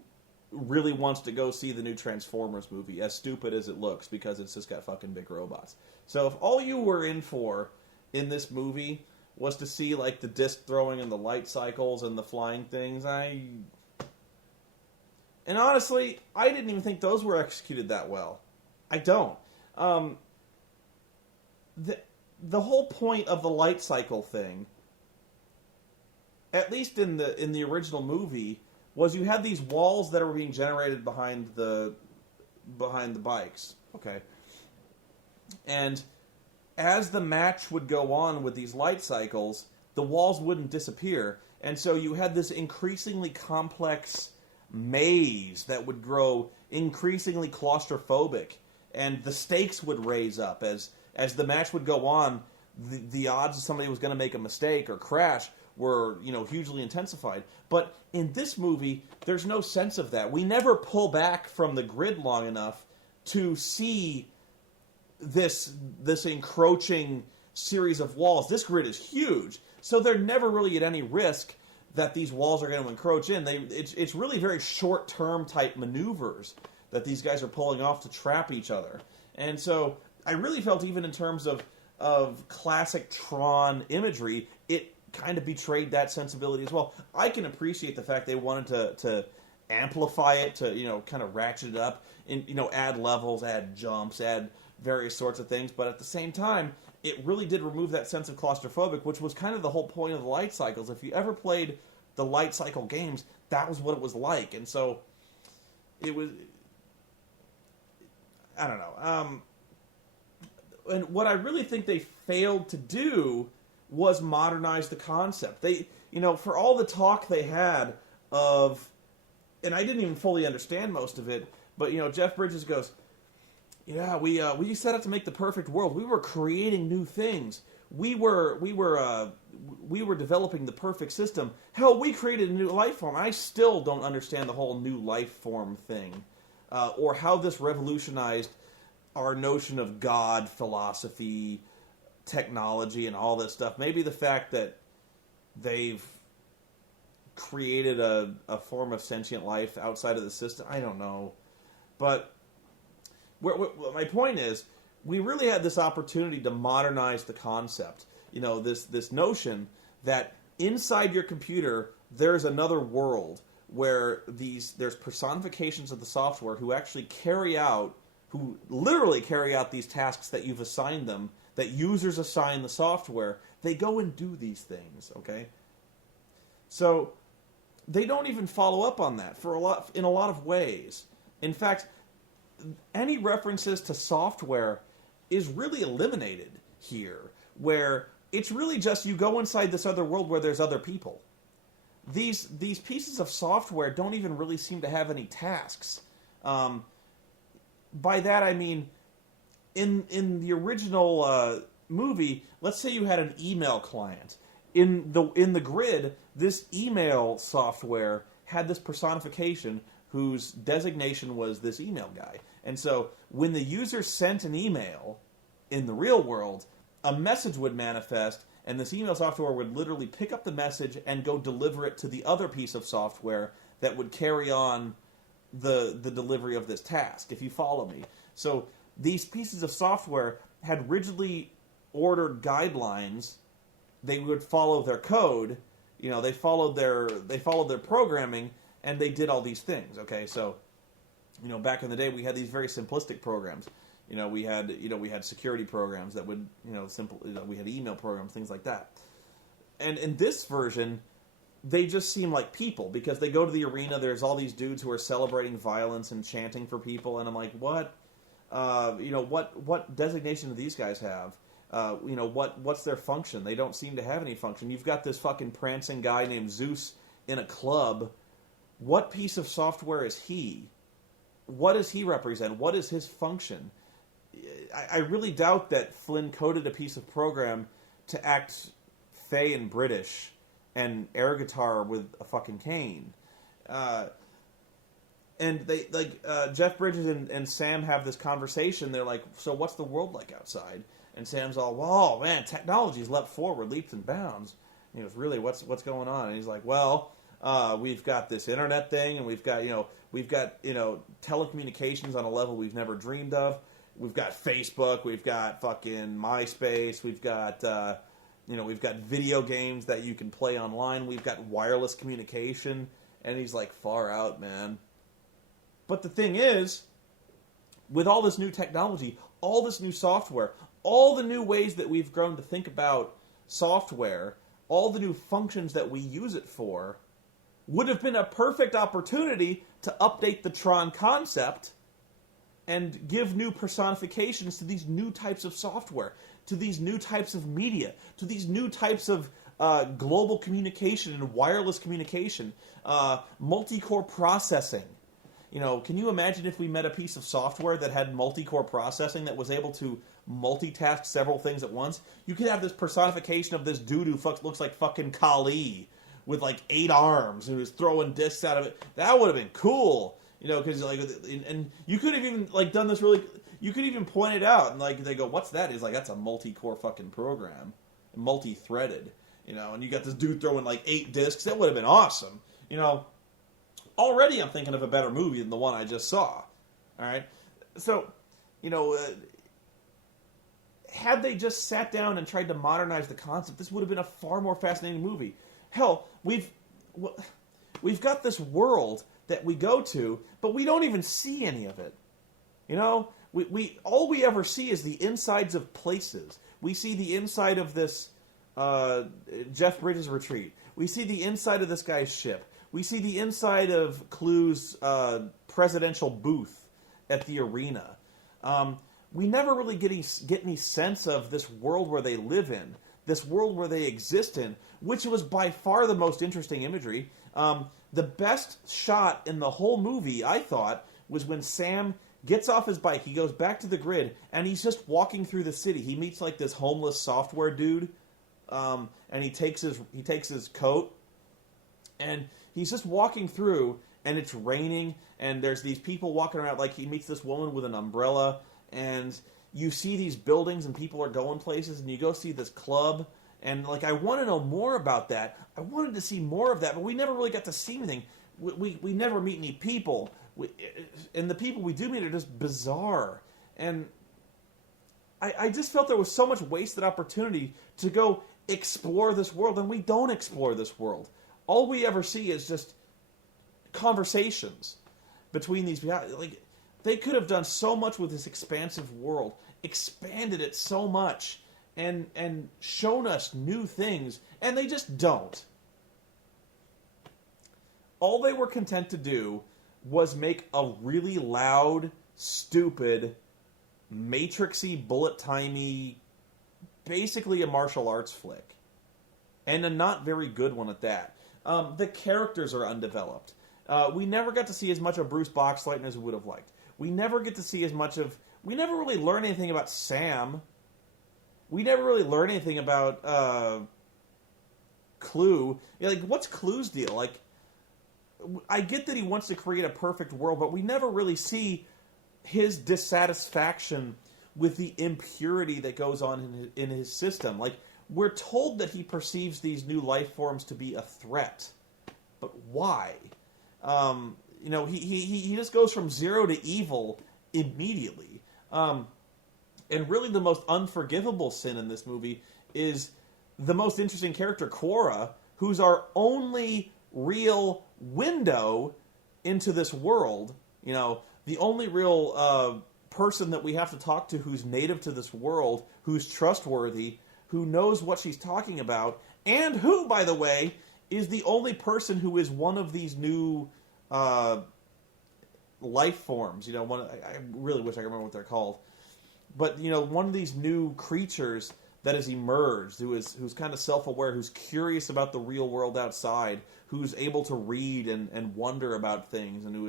really wants to go see the new Transformers movie, as stupid as it looks, because it's just got fucking big robots. So if all you were in for in this movie was to see the disc throwing and the light cycles and the flying things, and honestly, I didn't even think those were executed that well. I don't. The whole point of the light cycle thing at least in the original movie, was you had these walls that were being generated behind the bikes. Okay. And as the match would go on with these light cycles, the walls wouldn't disappear. And so you had this increasingly complex maze that would grow increasingly claustrophobic. And the stakes would raise up as the match would go on. The odds of somebody was going to make a mistake or crash were, hugely intensified. But in this movie, there's no sense of that. We never pull back from the grid long enough to see this encroaching series of walls. This grid is huge, so they're never really at any risk that these walls are going to encroach in. It's really very short-term type maneuvers that these guys are pulling off to trap each other. And so I really felt, even in terms of classic Tron imagery, it kind of betrayed that sensibility as well. I can appreciate the fact they wanted to amplify it, to kind of ratchet it up, and add levels, add jumps, add various sorts of things. But at the same time, it really did remove that sense of claustrophobic, which was kind of the whole point of the light cycles. If you ever played the light cycle games, that was what it was like. And so it was, I don't know. And what I really think they failed to do was modernize the concept. They, for all the talk they had of, and I didn't even fully understand most of it, but, Jeff Bridges goes, yeah, we set out to make the perfect world. We were creating new things. We were developing the perfect system. Hell, we created a new life form. I still don't understand the whole new life form thing, or how this revolutionized our notion of God, philosophy, technology, and all this stuff. Maybe the fact that they've created a form of sentient life outside of the system, I don't know. But my point is, we really had this opportunity to modernize the concept. This notion that inside your computer there's another world where there's personifications of the software who literally carry out these tasks that you've assigned them, that users assign the software. They go and do these things, okay? So they don't even follow up on that in a lot of ways. In fact, any references to software is really eliminated here, where it's really just you go inside this other world where there's other people. These pieces of software don't even really seem to have any tasks. By that I mean, in the original movie, let's say you had an email client. In the grid, this email software had this personification whose designation was this email guy. And so when the user sent an email in the real world, a message would manifest, and this email software would literally pick up the message and go deliver it to the other piece of software that would carry on the delivery of this task, if you follow me. So these pieces of software had rigidly ordered guidelines. They would follow their code, they followed their programming, and they did all these things. Okay, so back in the day we had these very simplistic programs. We had security programs that would we had email programs, things like that. And in this version, they just seem like people, because they go to the arena, there's all these dudes who are celebrating violence and chanting for people, and I'm like, what? What designation do these guys have? What's their function? They don't seem to have any function. You've got this fucking prancing guy named Zeus in a club. What piece of software is he? What does he represent? What is his function? I really doubt that Flynn coded a piece of program to act fey and British and air guitar with a fucking cane. And they Jeff Bridges and Sam have this conversation. They're like, so what's the world like outside? And Sam's all, well, man, technology's leapt forward, leaps and bounds. And he goes, really, what's going on? And he's like, well, we've got this internet thing, and we've got telecommunications on a level we've never dreamed of. We've got Facebook, we've got fucking MySpace, we've got video games that you can play online, we've got wireless communication. And he's like, far out, man. But the thing is, with all this new technology, all this new software, all the new ways that we've grown to think about software, all the new functions that we use it for, would have been a perfect opportunity to update the Tron concept and give new personifications to these new types of software, to these new types of media, to these new types of global communication and wireless communication, multi-core processing. You know, can you imagine if we met a piece of software that had multi-core processing that was able to multitask several things at once? You could have this personification of this dude who looks like fucking Kali with like 8 arms and who's throwing discs out of it. That would have been cool, you know, because like, and you could have even like done this really. You could even point it out and like they go, "What's that?" He's like, "That's a multi-core fucking program, multi-threaded." You know, and you got this dude throwing like 8 discs. That would have been awesome. You know, already I'm thinking of a better movie than the one I just saw. All right, so you know, had they just sat down and tried to modernize the concept, this would have been a far more fascinating movie. Hell, we've got this world that we go to, but we don't even see any of it. You know, we all we ever see is the insides of places. We see the inside of this Jeff Bridges retreat. We see the inside of this guy's ship. We see the inside of Clue's presidential booth at the arena. We never really get any sense of this world where they live in, this world where they exist in, which was by far the most interesting imagery. The best shot in the whole movie, I thought, was when Sam gets off his bike, he goes back to the grid, and he's just walking through the city. He meets like this homeless software dude, and he takes his coat, and he's just walking through, and it's raining, and there's these people walking around. Like he meets this woman with an umbrella, and you see these buildings, and people are going places, and you go see this club. And, like, I want to know more about that. I wanted to see more of that, but we never really got to see anything. We never meet any people. And the people we do meet are just bizarre. And I just felt there was so much wasted opportunity to go explore this world, and we don't explore this world. All we ever see is just conversations between these people. Like, they could have done so much with this expansive world, expanded it so much, and shown us new things, and they just don't. All they were content to do was make a really loud, stupid, matrixy, bullet-timey, basically a martial arts flick. And a not very good one at that. The characters are undeveloped. We never got to see as much of Bruce Boxleitner as we would have liked. We never get to see as much of... We never really learn anything about Sam. We never really learn anything about Clue. Like, what's Clue's deal? Like, I get that he wants to create a perfect world, but we never really see his dissatisfaction with the impurity that goes on in his system. Like, we're told that he perceives these new life forms to be a threat, but why? You know, he just goes from 0 to evil immediately. And really the most unforgivable sin in this movie is the most interesting character, Quora, who's our only real window into this world. You know, the only real person that we have to talk to who's native to this world, who's trustworthy, who knows what she's talking about, and who, by the way, is the only person who is one of these new life forms. You know, I really wish I could remember what they're called. But, you know, one of these new creatures that has emerged, who's kind of self-aware, who's curious about the real world outside, who's able to read and wonder about things, and who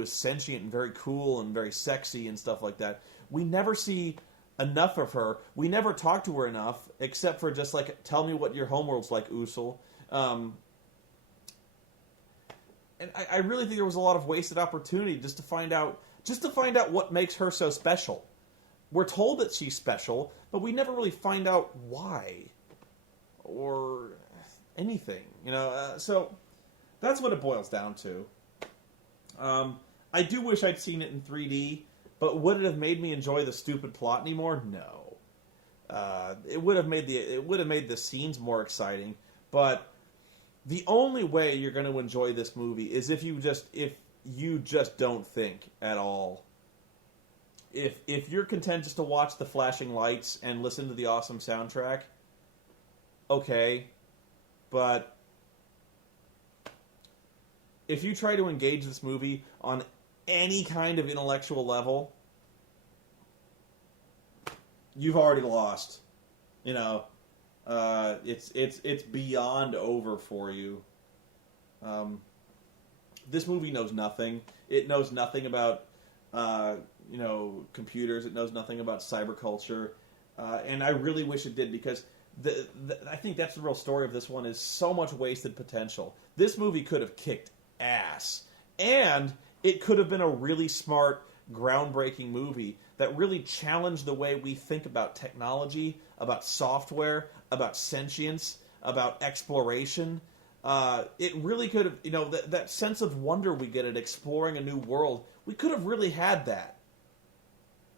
is sentient and very cool and very sexy and stuff like that. We never see enough of her. We never talk to her enough, except for just like, tell me what your homeworld's like, Usul. And I really think there was a lot of wasted opportunity just to find out what makes her so special. We're told that she's special, but we never really find out why or anything, you know. So that's what it boils down to. I do wish I'd seen it in 3D, but would it have made me enjoy the stupid plot anymore? No. It would have made the scenes more exciting, but the only way you're going to enjoy this movie is if you just don't think at all. If you're content just to watch the flashing lights and listen to the awesome soundtrack, okay. But if you try to engage this movie on any kind of intellectual level, you've already lost. You know, it's beyond over for you. This movie knows nothing. It knows nothing about computers. It knows nothing about cyberculture, and I really wish it did, because I think that's the real story of this one, is so much wasted potential. This movie could have kicked ass, and it could have been a really smart, groundbreaking movie that really challenged the way we think about technology, about software, about sentience, about exploration. It really could have, that sense of wonder we get at exploring a new world, we could have really had that.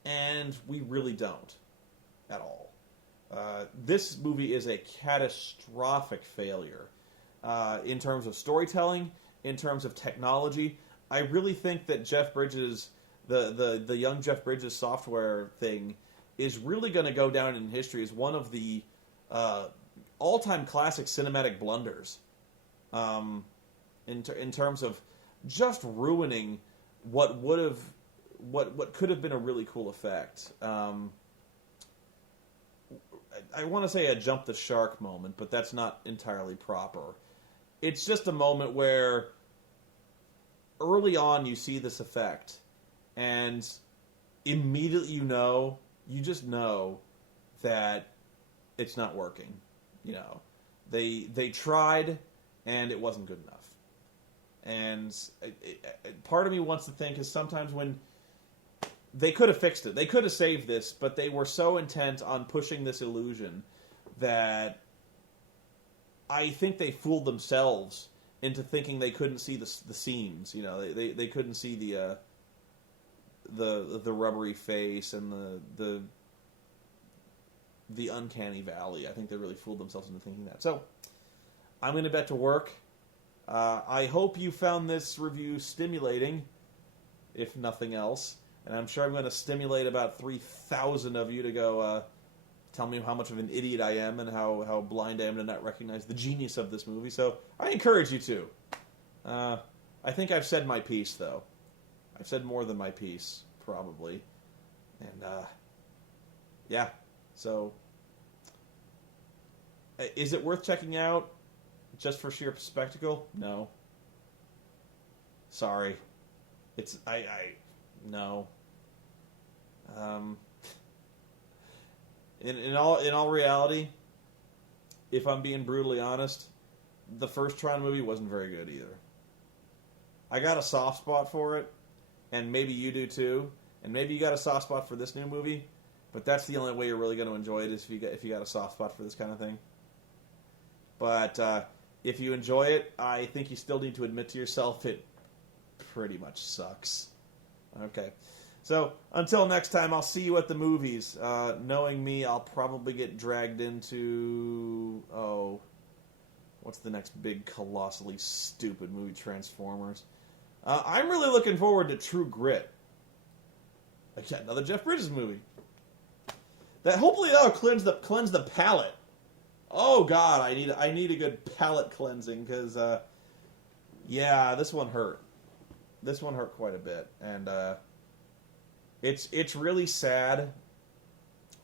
And we really don't. At all. This movie is a catastrophic failure. In terms of storytelling, in terms of technology. I really think that Jeff Bridges, the young Jeff Bridges software thing, is really going to go down in history as one of the all-time classic cinematic blunders. In terms of just ruining what could have been a really cool effect. I want to say a jump the shark moment, but that's not entirely proper. It's just a moment where early on you see this effect, and immediately you just know that it's not working. They tried, and it wasn't good enough. And part of me wants to think is sometimes when they could have fixed it, they could have saved this, but they were so intent on pushing this illusion that I think they fooled themselves into thinking they couldn't see the seams. They couldn't see the rubbery face and the uncanny valley. I think they really fooled themselves into thinking that. So I'm going to bet to work. I hope you found this review stimulating, if nothing else. And I'm sure I'm going to stimulate about 3,000 of you to go tell me how much of an idiot I am and how blind I am to not recognize the genius of this movie. So I encourage you to. I think I've said my piece, though. I've said more than my piece, probably. And, yeah. So, is it worth checking out just for sheer spectacle? No. Sorry. No. In all reality, if I'm being brutally honest, the first Tron movie wasn't very good either. I got a soft spot for it, and maybe you do too, and maybe you got a soft spot for this new movie, but that's the only way you're really going to enjoy it, is if you got a soft spot for this kind of thing. But if you enjoy it, I think you still need to admit to yourself it pretty much sucks. Okay. So, until next time, I'll see you at the movies. Knowing me, I'll probably get dragged into... what's the next big, colossally stupid movie? Transformers. I'm really looking forward to True Grit. Again, another Jeff Bridges movie. Hopefully that'll cleanse the palate. Oh God, I need a good palate cleansing, because this one hurt. This one hurt quite a bit, and it's really sad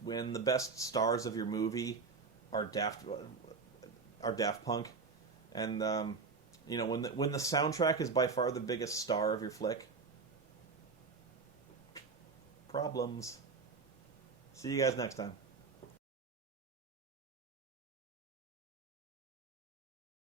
when the best stars of your movie are Daft Punk, and when the soundtrack is by far the biggest star of your flick. Problems. See you guys next time.